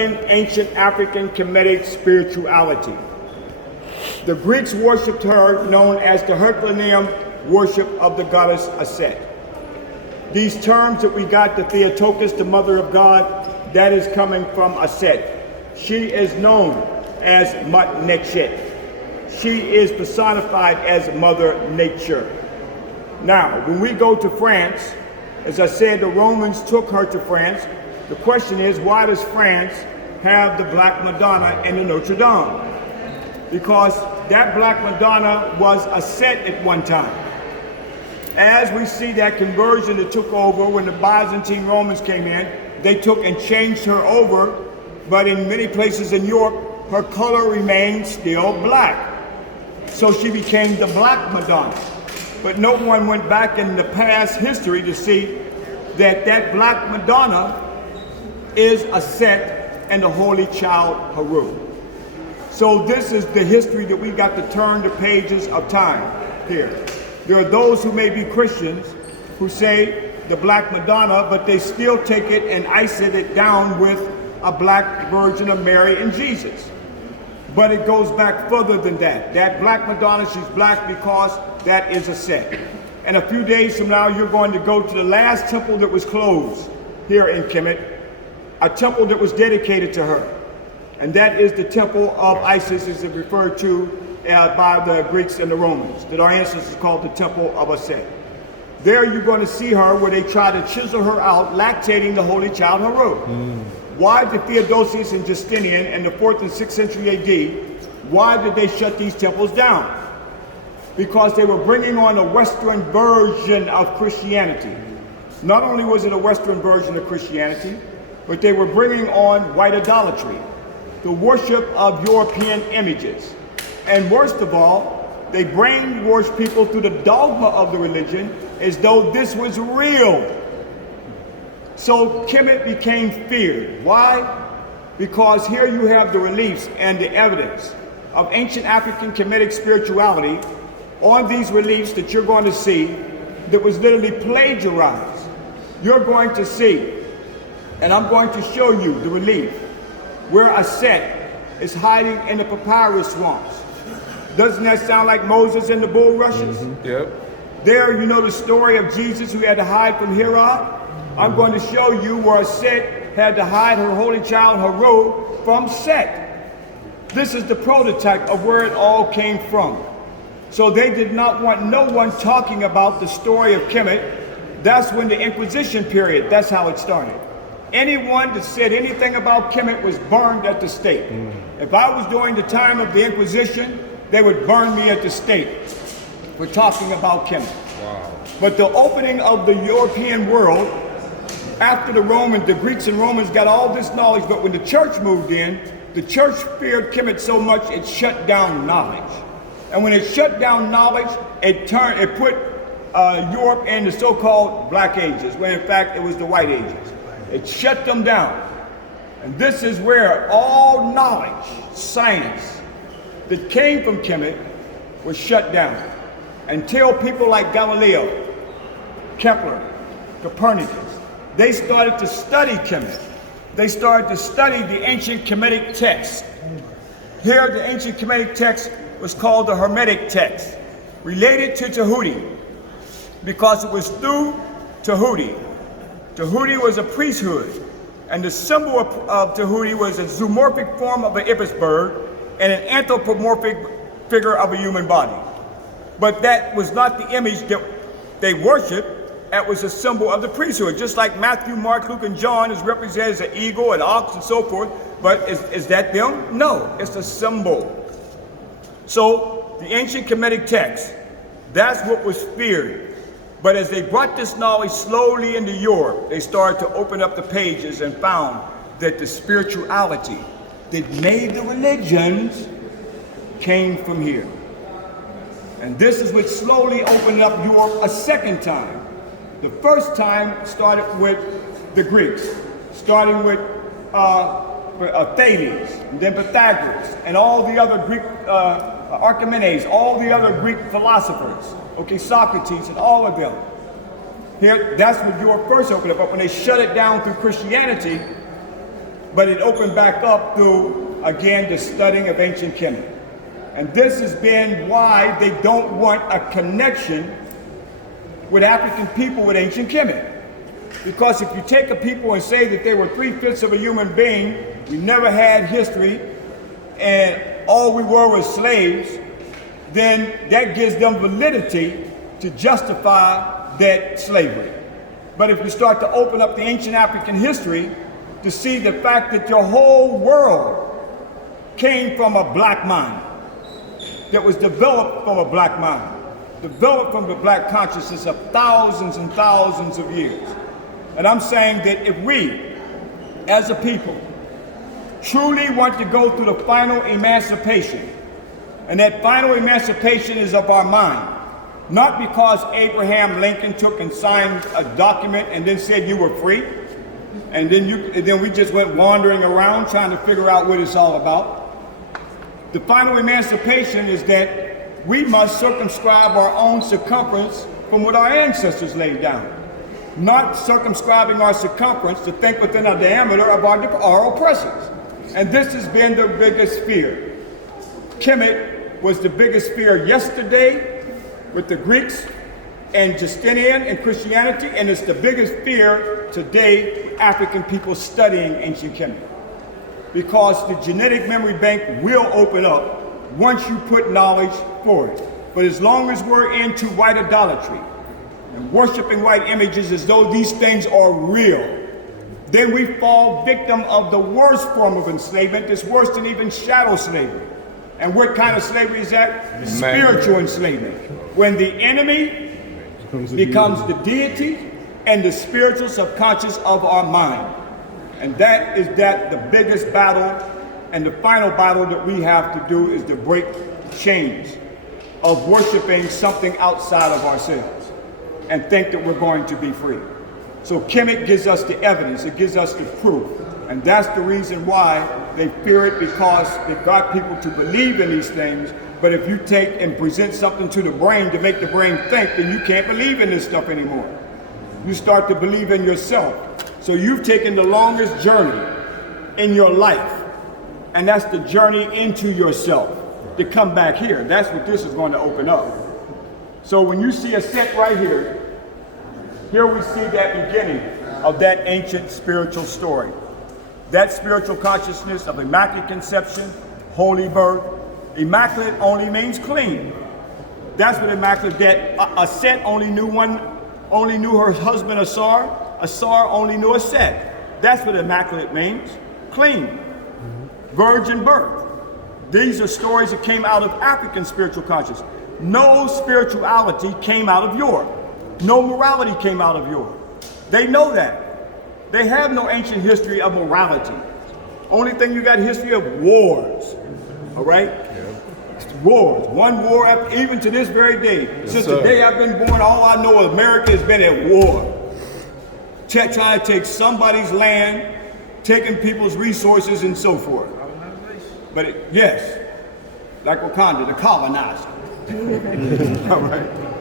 Ancient African Kemetic spirituality. The Greeks worshipped her, known as the Herculaneum worship of the goddess Aset. These terms that we got, the Theotokos, the mother of God, that is coming from Aset. She is known as Mut Nechet. She is personified as Mother Nature. Now, when we go to France, as I said, the Romans took her to France. The question is, why does France have the Black Madonna in the Notre Dame? Because that Black Madonna was a set at one time. As we see that conversion that took over when the Byzantine Romans came in, they took and changed her over, but in many places in Europe, her color remained still black. So she became the Black Madonna. But no one went back in the past history to see that that Black Madonna is Aset and the Holy Child Haru. So this is the history that we got to turn the pages of time here. There are those who may be Christians who say the Black Madonna, but they still take it and isolate it down with a Black Virgin of Mary and Jesus. But it goes back further than that. That Black Madonna, she's black because that is Aset. And a few days from now, you're going to go to the last temple that was closed here in Kemet, a temple that was dedicated to her. And that is the temple of Isis, as it's referred to by the Greeks and the Romans, that our ancestors called the temple of Aset. There you're going to see her where they try to chisel her out, lactating the Holy Child Haru. Why did Theodosius and Justinian in the 4th and 6th century AD, why did they shut these temples down? Because they were bringing on a Western version of Christianity. Not only was it a Western version of Christianity, but they were bringing on white idolatry, the worship of European images. And worst of all, they brainwashed people through the dogma of the religion as though this was real. So Kemet became feared. Why? Because here you have the reliefs and the evidence of ancient African Kemetic spirituality on these reliefs that you're going to see that was literally plagiarized. You're going to see, and I'm going to show you the relief where Aset is hiding in the papyrus swamps. Doesn't that sound like Moses and the bulrushes? Yep. There you know the story of Jesus who had to hide from Herod. I'm going to show you where Aset had to hide her holy child Haru from Set. This is the prototype of where it all came from. So they did not want no one talking about the story of Kemet. That's when the Inquisition period, that's how it started. Anyone that said anything about Kemet was burned at the stake. If I was during the time of the Inquisition, they would burn me at the stake for talking about Kemet. Wow. But the opening of the European world, after the Greeks and Romans got all this knowledge, but when the church moved in, the church feared Kemet so much it shut down knowledge. And when it shut down knowledge, it put Europe in the so-called Black Ages, when in fact it was the White Ages. It shut them down. And this is where all knowledge, science, that came from Kemet was shut down until people like Galileo, Kepler, Copernicus, they started to study Kemet. They started to study the ancient Kemetic text. Here, the ancient Kemetic text was called the Hermetic text, related to Tahuti, because it was through Tahuti. Tahuti was a priesthood, and the symbol of Tahuti was a zoomorphic form of an ibis bird and an anthropomorphic figure of a human body. But that was not the image that they worshiped. That was a symbol of the priesthood, just like Matthew, Mark, Luke, and John is represented as an eagle, an ox, and so forth. But is that them? No, it's a symbol. So the ancient Kemetic text, that's what was feared. But as they brought this knowledge slowly into Europe, they started to open up the pages and found that the spirituality that made the religions came from here. And this is what slowly opened up Europe a second time. The first time started with the Greeks, starting with Thales, and then Pythagoras, and all the other Greek, Archimedes, all the other Greek philosophers, okay, Socrates, and all of them. Here, that's when Europe first opened up, but when they shut it down through Christianity, but it opened back up through, again, the studying of ancient Kemet. And this has been why they don't want a connection with African people with ancient Kemet. Because if you take a people and say that they were 3/5 of a human being, we never had history, and all we were was slaves, then that gives them validity to justify that slavery. But if you start to open up the ancient African history to see the fact that your whole world came from a black mind, that was developed from a black mind, developed from the black consciousness of thousands and thousands of years. And I'm saying that if we, as a people, truly want to go through the final emancipation, and that final emancipation is of our mind, not because Abraham Lincoln took and signed a document and then said you were free, and then we just went wandering around trying to figure out what it's all about. The final emancipation is that we must circumscribe our own circumference from what our ancestors laid down, not circumscribing our circumference to think within a diameter of our oppressors. And this has been the biggest fear. Kemet was the biggest fear yesterday with the Greeks and Justinian and Christianity, and it's the biggest fear today with African people studying ancient Kemet. Because the genetic memory bank will open up once you put knowledge for it. But as long as we're into white idolatry and worshiping white images as though these things are real, then we fall victim of the worst form of enslavement that's worse than even shadow slavery. And what kind of slavery is that? Spiritual enslavement. When the enemy becomes the deity and the spiritual subconscious of our mind. And that is the biggest battle, and the final battle that we have to do is to break the chains of worshiping something outside of ourselves and think that we're going to be free. So Kemet gives us the evidence, it gives us the proof. And that's the reason why they fear it, because they got people to believe in these things. But if you take and present something to the brain to make the brain think, then you can't believe in this stuff anymore. You start to believe in yourself. So you've taken the longest journey in your life, and that's the journey into yourself, to come back here. That's what this is going to open up. So when you see Aset right here, here we see that beginning of that ancient spiritual story. That spiritual consciousness of immaculate conception, holy birth. Immaculate only means clean. That's what immaculate, that Aset only knew her husband Asar. Asar only knew Aset. That's what immaculate means, clean. Virgin birth. These are stories that came out of African spiritual consciousness. No spirituality came out of Europe. No morality came out of Europe. They know that. They have no ancient history of morality. Only thing you got history of wars, all right? Wars, one war after, even to this very day. Yes, since the day I've been born, all I know is America has been at war. Trying to take somebody's land, taking people's resources and so forth. But yes, like Wakanda, the colonizer. All right.